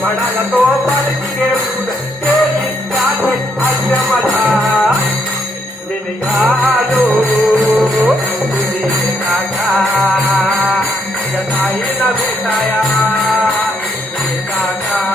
म्हणाला तो पालखी घेऊन मला निघालो तुझी काका तुझ्या ताईला भेटाया तुझी काका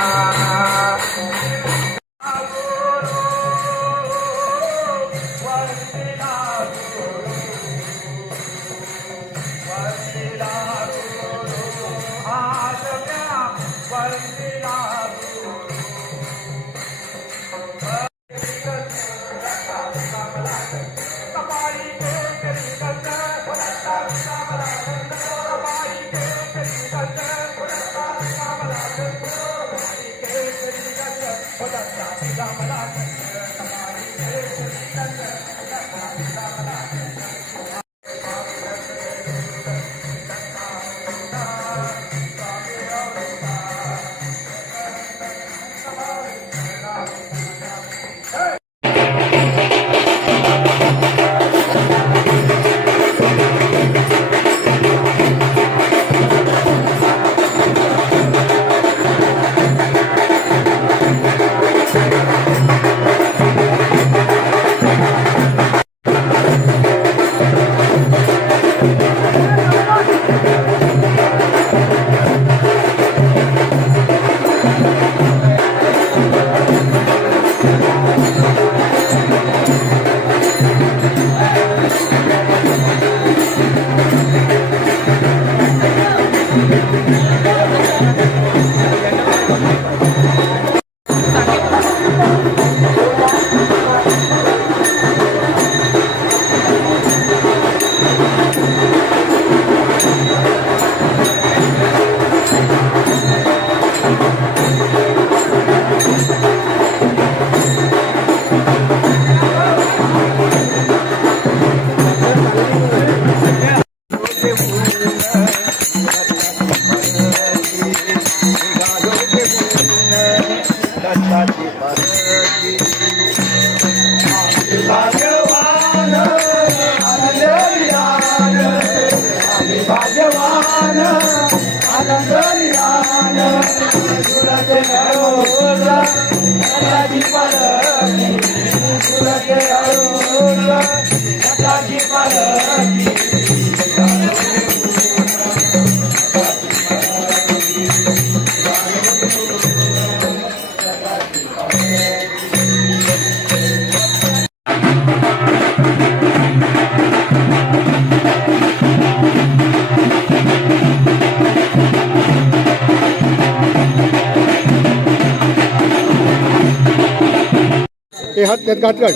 हे हात त्यात गाठ काढ.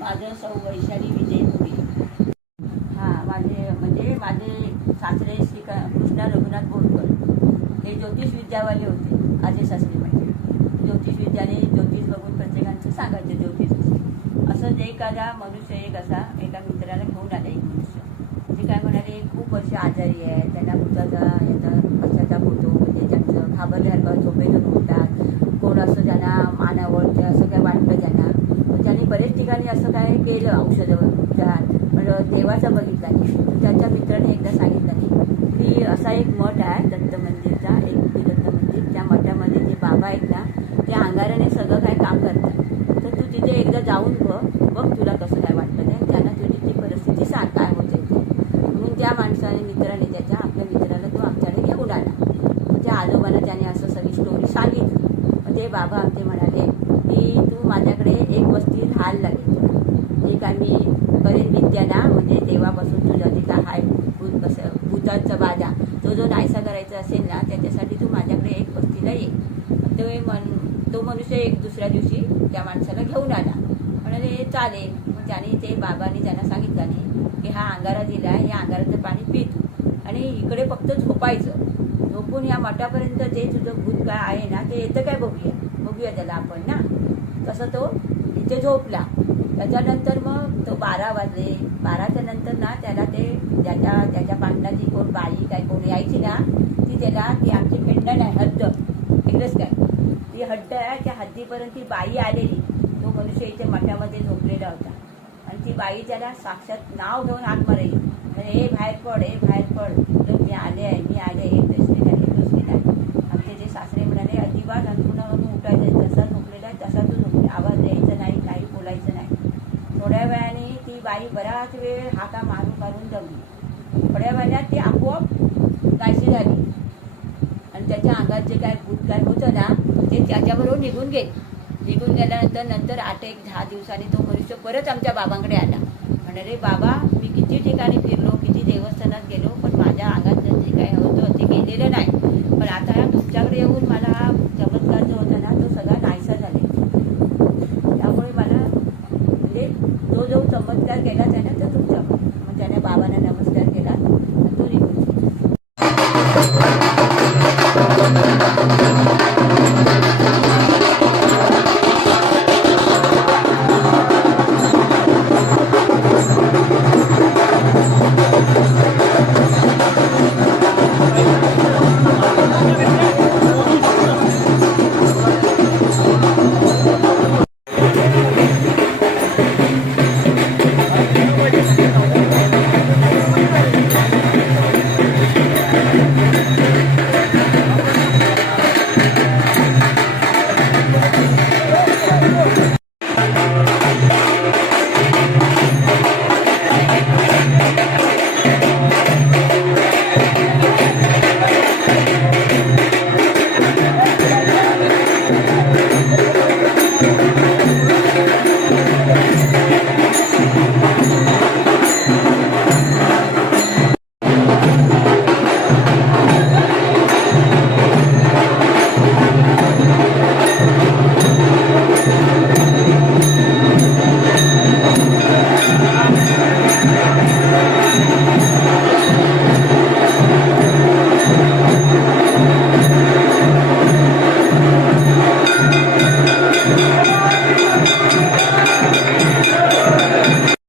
माझं सौ वैशाली विजय पुरी. हां, माझे सासरे श्री कृष्णा रघुनाथ बोरकर हे ज्योतिष विद्यावाले होते. आजे सासरे म्हणजे ज्योतिष विद्याने ज्योतिष बघून प्रत्येकांचं सांगायचं ज्योतिष असं. एखादा मनुष्य एका मित्राला घेऊन आला. एक मनुष्य ते काय म्हणाले, खूप वर्ष आजारी आहे, त्यांना भूताचा याचा पश्चाताप होतो, म्हणजे त्यांचं घाबरल्यासारखं झोपेतून उठतात, कोण असं त्यांना मानावळतं असं काय वाटतं त्यांना. त्यांनी बरेच ठिकाणी असं काय केलं, औषधं उपचार, पण देवाचं बघितलं नाही. त्याच्या मित्राने एकदा सांगितलं नाही की असा एक मठ आहे दत्त मंदिरचा, एक दत्त मंदिर, त्या मठामध्ये जे बाबा आहेत ना ते अंगाराने सगळं काय काम करतात, तर तू तिथे एकदा जाऊन बघ तुला कसं काय वाटतं ते. त्यांना तुझी ती परिस्थिती सांग काय होते ते. म्हणून त्या मित्राने आपल्या मित्राला तो आमच्याकडे घेऊन आला. त्या आजोबाला त्याने असं सगळी स्टोरी सांगितली. ते बाबा आमचे म्हणाले की तू माझ्याकडे एक वस्ती राहायला लागेल, जे काय मी करेन विद्या ना, म्हणजे तेव्हापासून तुझा जे काय हाय भूताचा बाधा तो जो नाहीसा करायचा असेल ना, त्याच्यासाठी तू माझ्याकडे एक वस्तीला ये. तो मनुष्य एक दुसऱ्या दिवशी त्या माणसाला घेऊन आला. म्हणाले चालेल. त्याने ते बाबांनी त्यांना सांगितलं नाही की हा अंगारा दिला आहे, या अंगाराचं पाणी पी तू आणि इकडे फक्त झोपायचं. झोपून या मठापर्यंत जे तुझं भूत काय आहे ना ते येतं काय बघूया त्याला आपण ना. तसं तो इथे झोपला. त्याच्यानंतर मग तो 12 वाजले. 12च्या नंतर ना त्याला ते त्याच्या पाटलाची कोण बाई काय कोण यायची ना ती त्याला ती आमची पेंडण आहे हद्द इकडेच काय ती हद्द आहे त्या हद्दीपर्यंत ती बाई आलेली. तो मनुष्य इथे मठामध्ये झोपलेला होता आणि ती बाई त्याला साक्षात नाव घेऊन हात मारायची म्हणजे हे बाहेर पड हे बाहेर पड मी आले हे दृष्टी नाही. आमचे जे सासरे म्हणाले अजिबात अंथरुणावरून उठायचं जसा झोपलेला आहे तसा तो झोपले. आवाज द्यायचा नाही काही बोलायचं नाही. थोड्या वेळाने ती बाई बराच वेळ हाका मारून दमली. थोड्या वेळात ती आपोआप नाहीशी झाली आणि त्याच्या अंगात जे काय भूत काय होतं ना ते त्याच्याबरोबर निघून गेल्यानंतर 8-10 दिवसांनी तो मनुष्य परत आमच्या बाबांकडे आला. म्हणाले बाबा मी किती ठिकाणी फिरलो किती देवस्थानात गेलो पण माझ्या अंगात जे काय होतं ते गेलेलं नाही. पण आता तुमच्याकडे येऊन मला हा चमत्कार जो होता ना तो सगळा नाहीसा झाले. त्यामुळे मला म्हणजे जो चमत्कार केला त्याने तो तुमच्याकडे मग त्याने बाबांना नमस्कार केला आणि तो निघून